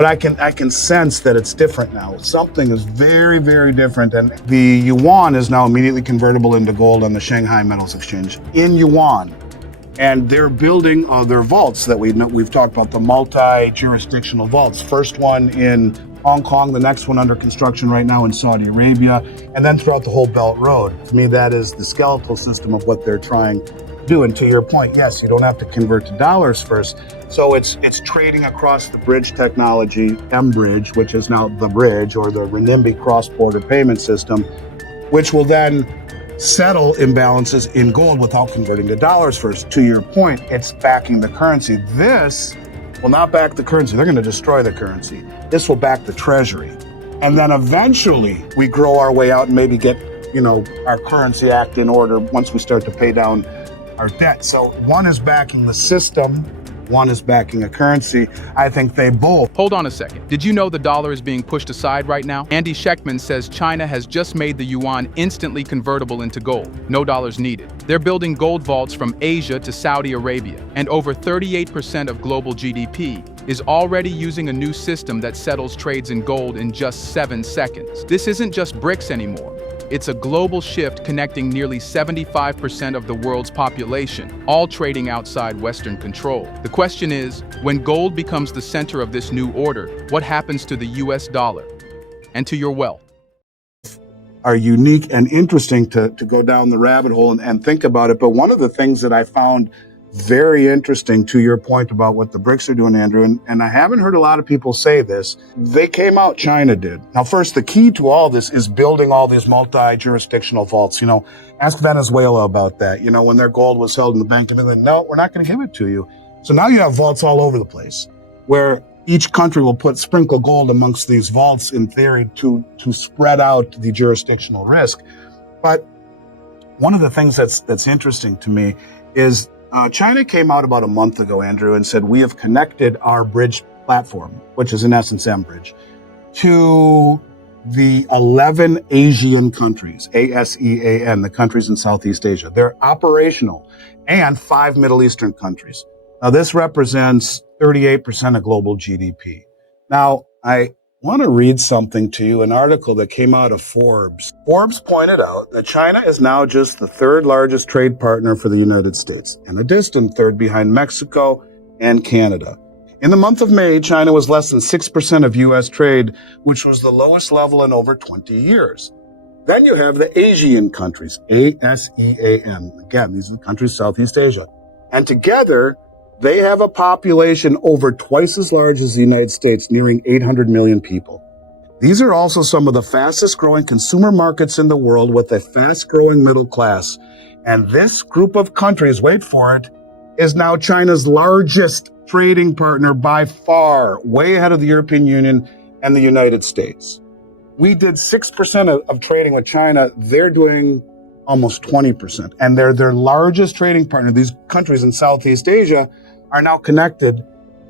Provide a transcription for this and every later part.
But I can sense that it's different now. Something is very, very different. And the Yuan is now immediately convertible into gold on the Shanghai Metals Exchange in Yuan. And they're building their vaults that we've talked about, the multi-jurisdictional vaults. First one in Hong Kong, the next one under construction right now in Saudi Arabia, and then throughout the whole Belt Road. To me, that is the skeletal system of what they're trying to do. And to your point, yes, you don't have to convert to dollars first. So it's trading across the bridge technology, Mbridge, which is now the bridge, or the renminbi cross-border payment system, which will then settle imbalances in gold without converting to dollars first. To your point, it's backing the currency. This will not back the currency. They're going to destroy the currency. This will back the treasury. And then eventually we grow our way out and maybe get, our currency act in order once we start to pay down our debt. So one is backing the system, one is backing a currency. I think they both. Hold on a second. Did you know the dollar is being pushed aside right now? Andy Schectman says China has just made the yuan instantly convertible into gold. No dollars needed. They're building gold vaults from Asia to Saudi Arabia, and over 38% of global GDP is already using a new system that settles trades in gold in just 7 seconds. This isn't just Brics anymore. It's a global shift connecting nearly 75% of the world's population, all trading outside Western control. The question is, when gold becomes the center of this new order, what happens to the US dollar and to your wealth? Are unique and interesting to go down the rabbit hole and think about it. But one of the things that I found very interesting, to your point about what the Brics are doing, Andrew, and I haven't heard a lot of people say this, they came out, China did. Now, first, the key to all this is building all these multi-jurisdictional vaults. Ask Venezuela about that. When their gold was held in the Bank of England, no, we're not going to give it to you. So now you have vaults all over the place where each country will sprinkle gold amongst these vaults in theory to spread out the jurisdictional risk. But one of the things that's interesting to me is China came out about a month ago, Andrew, and said, we have connected our bridge platform, which is in essence Mbridge, to the 11 Asian countries, ASEAN, the countries in Southeast Asia. They're operational, and 5 Middle Eastern countries. Now, this represents 38% of global GDP. Now, I want to read something to you, an article that came out of Forbes. Forbes pointed out that China is now just the 3rd largest trade partner for the United States, and a distant 3rd behind Mexico and Canada. In the month of May, China was less than 6% of U.S. trade, which was the lowest level in over 20 years. Then you have the Asian countries, ASEAN. Again, these are the countries Southeast Asia. And together, they have a population over twice as large as the United States, nearing 800 million people. These are also some of the fastest growing consumer markets in the world with a fast growing middle class. And this group of countries, wait for it, is now China's largest trading partner by far, way ahead of the European Union and the United States. We did 6% of trading with China. They're doing almost 20%. And they're their largest trading partner. These countries in Southeast Asia are now connected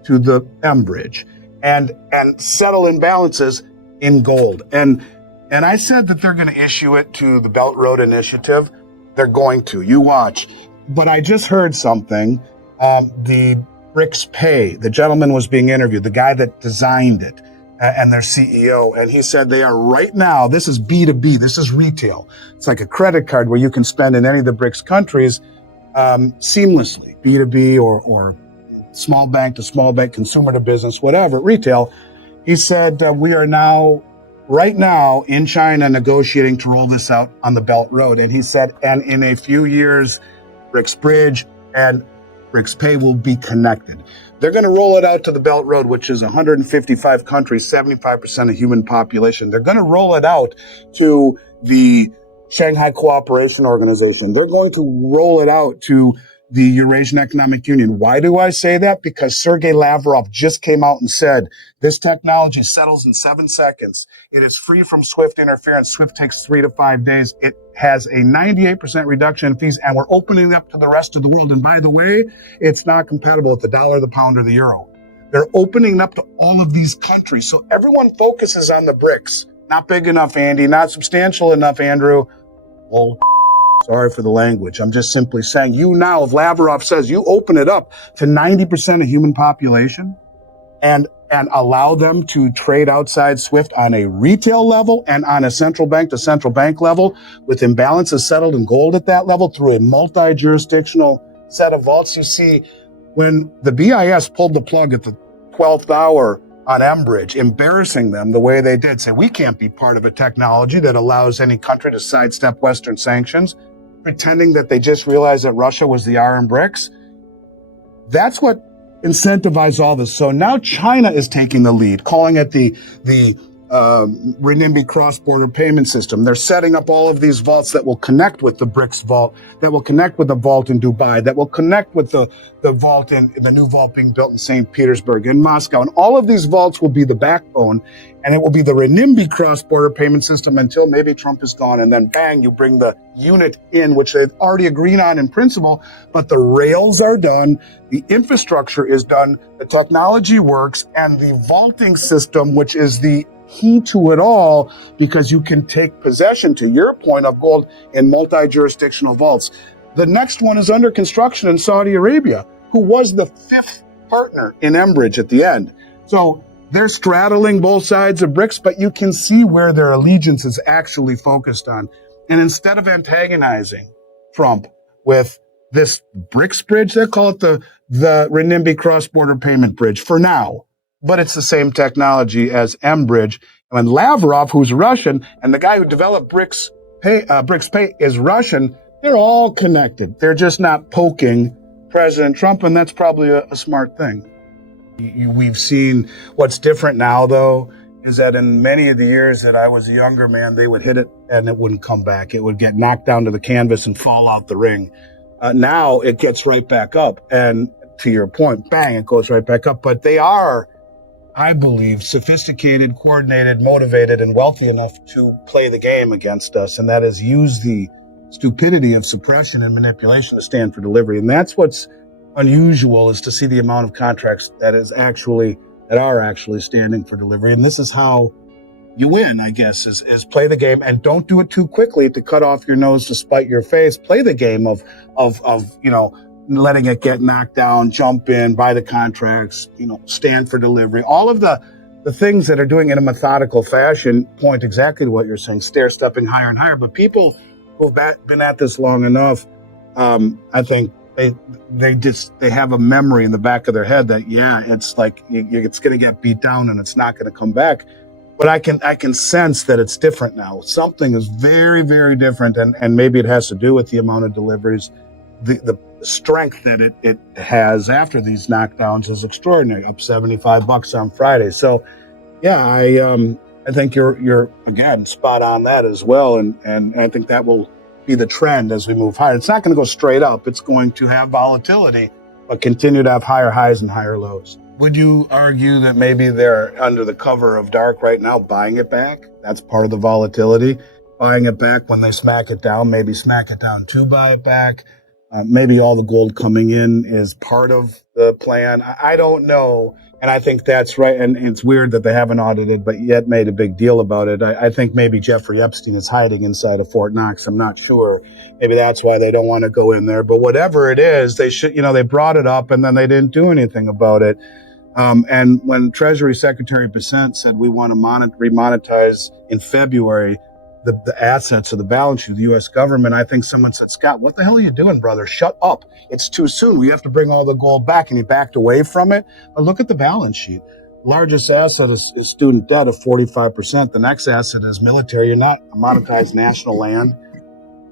to the Mbridge and settle imbalances in gold. And I said that they're going to issue it to the Belt Road Initiative. They're going to. You watch. But I just heard something. The Brics Pay, the gentleman was being interviewed, the guy that designed it, and their CEO. And he said they are right now, this is B2B, this is retail. It's like a credit card where you can spend in any of the Brics countries seamlessly, B2B or small bank to small bank, consumer to business, whatever, retail. He said, we are now, right now in China, negotiating to roll this out on the Belt Road. And he said, and in a few years, Brics Bridge and Brics Pay will be connected. They're going to roll it out to the Belt Road, which is 155 countries, 75% of human population. They're going to roll it out to the Shanghai Cooperation Organization. They're going to roll it out to the Eurasian Economic Union. Why do I say that? Because Sergey Lavrov just came out and said, this technology settles in 7 seconds. It is free from SWIFT interference. SWIFT takes 3 to 5 days. It has a 98% reduction in fees, and we're opening it up to the rest of the world. And by the way, it's not compatible with the dollar, the pound, or the euro. They're opening up to all of these countries. So everyone focuses on the Brics. Not big enough, Andy. Not substantial enough, Andrew. Well, sorry for the language. I'm just simply saying, you now, if Lavrov says you open it up to 90% of human population, and allow them to trade outside SWIFT on a retail level and on a central bank to central bank level with imbalances settled in gold at that level through a multi-jurisdictional set of vaults. You see, when the BIS pulled the plug at the 12th hour on Mbridge, embarrassing them the way they did, say we can't be part of a technology that allows any country to sidestep Western sanctions, pretending that they just realized that Russia was the R in Brics. That's what incentivized all this. So now China is taking the lead, calling it the renminbi cross-border payment system. They're setting up all of these vaults that will connect with the Brics vault, that will connect with the vault in Dubai, that will connect with the vault in the new vault being built in St. Petersburg, in Moscow. And all of these vaults will be the backbone, and it will be the renminbi cross-border payment system until maybe Trump is gone. And then bang, you bring the unit in, which they've already agreed on in principle, but the rails are done, the infrastructure is done, the technology works, and the vaulting system, which is the key to it all, because you can take possession, to your point, of gold in multi-jurisdictional vaults. The next one is under construction in Saudi Arabia, who was the fifth partner in Mbridge at the end. So they're straddling both sides of Brics, but you can see where their allegiance is actually focused on. And instead of antagonizing Trump with this Brics bridge, they call it the renminbi cross-border payment bridge for now. But it's the same technology as Mbridge. And Lavrov, who's Russian, and the guy who developed Brics Pay is Russian, they're all connected. They're just not poking President Trump, and that's probably a smart thing. We've seen what's different now, though, is that in many of the years that I was a younger man, they would hit it and it wouldn't come back. It would get knocked down to the canvas and fall out the ring. Now it gets right back up. And to your point, bang, it goes right back up. But they are, I believe, sophisticated, coordinated, motivated, and wealthy enough to play the game against us. And that is use the stupidity of suppression and manipulation to stand for delivery. And that's what's unusual, is to see the amount of contracts that are actually standing for delivery. And this is how you win, I guess, is play the game, and don't do it too quickly to cut off your nose to spite your face. Play the game of letting it get knocked down, jump in, buy the contracts, stand for delivery. All of the things that are doing in a methodical fashion point exactly to what you're saying, stair-stepping higher and higher. But people who've been at this long enough, I think they have a memory in the back of their head that, it's like it's going to get beat down and it's not going to come back. But I can sense that it's different now. Something is very, very different, and maybe it has to do with the amount of deliveries. The strength that it has after these knockdowns is extraordinary. Up $75 on Friday. So, I think you're again spot on that as well, and I think that will be the trend as we move higher. It's not going to go straight up. It's going to have volatility, but continue to have higher highs and higher lows. Would you argue that maybe they're under the cover of dark right now, buying it back? That's part of the volatility. Buying it back when they smack it down, maybe smack it down to buy it back. Maybe all the gold coming in is part of the plan. I don't know. And I think that's right. And it's weird that they haven't audited, but yet made a big deal about it. I think maybe Jeffrey Epstein is hiding inside of Fort Knox. I'm not sure. Maybe that's why they don't want to go in there. But whatever it is, they should, they brought it up and then they didn't do anything about it. And when Treasury Secretary Bessent said we want to remonetize in February the assets of the balance sheet of the U.S. government, I think someone said, Scott, what the hell are you doing, brother? Shut up. It's too soon. We have to bring all the gold back. And he backed away from it. But look at the balance sheet. Largest asset is student debt of 45%. The next asset is military. You're not monetized national land.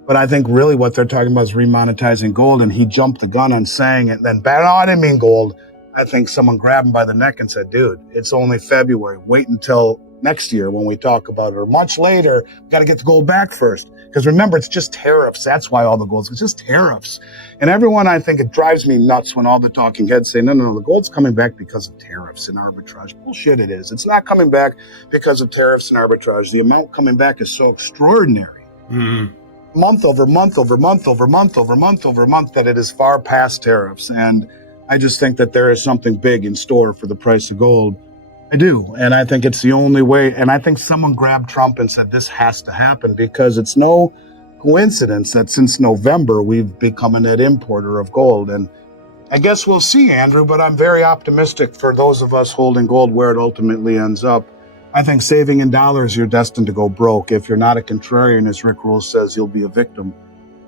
But I think really what they're talking about is remonetizing gold. And he jumped the gun on saying it. Then, I didn't mean gold. I think someone grabbed him by the neck and said, dude, it's only February. Wait until next year when we talk about it, or much later. We got to get the gold back first. Because remember, it's just tariffs. That's why all the gold's, it's just tariffs. And everyone, I think it drives me nuts when all the talking heads say, no, the gold's coming back because of tariffs and arbitrage. Bullshit it is. It's not coming back because of tariffs and arbitrage. The amount coming back is so extraordinary. Mm-hmm. Month over month over month over month over month over month, that it is far past tariffs. And I just think that there is something big in store for the price of gold. I do. And I think it's the only way. And I think someone grabbed Trump and said, this has to happen, because it's no coincidence that since November, we've become a net importer of gold. And I guess we'll see, Andrew, but I'm very optimistic for those of us holding gold where it ultimately ends up. I think saving in dollars, you're destined to go broke. If you're not a contrarian, as Rick Rule says, you'll be a victim.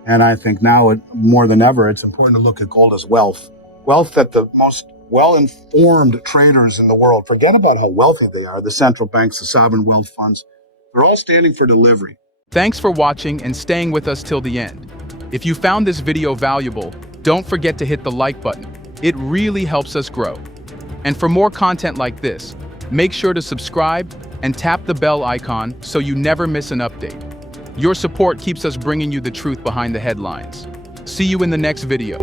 And I think now, more than ever, it's important to look at gold as wealth. Wealth that the most well-informed traders in the world, forget about how wealthy they are, the central banks, the sovereign wealth funds, they're all standing for delivery. Thanks for watching and staying with us till the end. If you found this video valuable, don't forget to hit the like button. It really helps us grow. And for more content like this, make sure to subscribe and tap the bell icon so you never miss an update. Your support keeps us bringing you the truth behind the headlines. See you in the next video.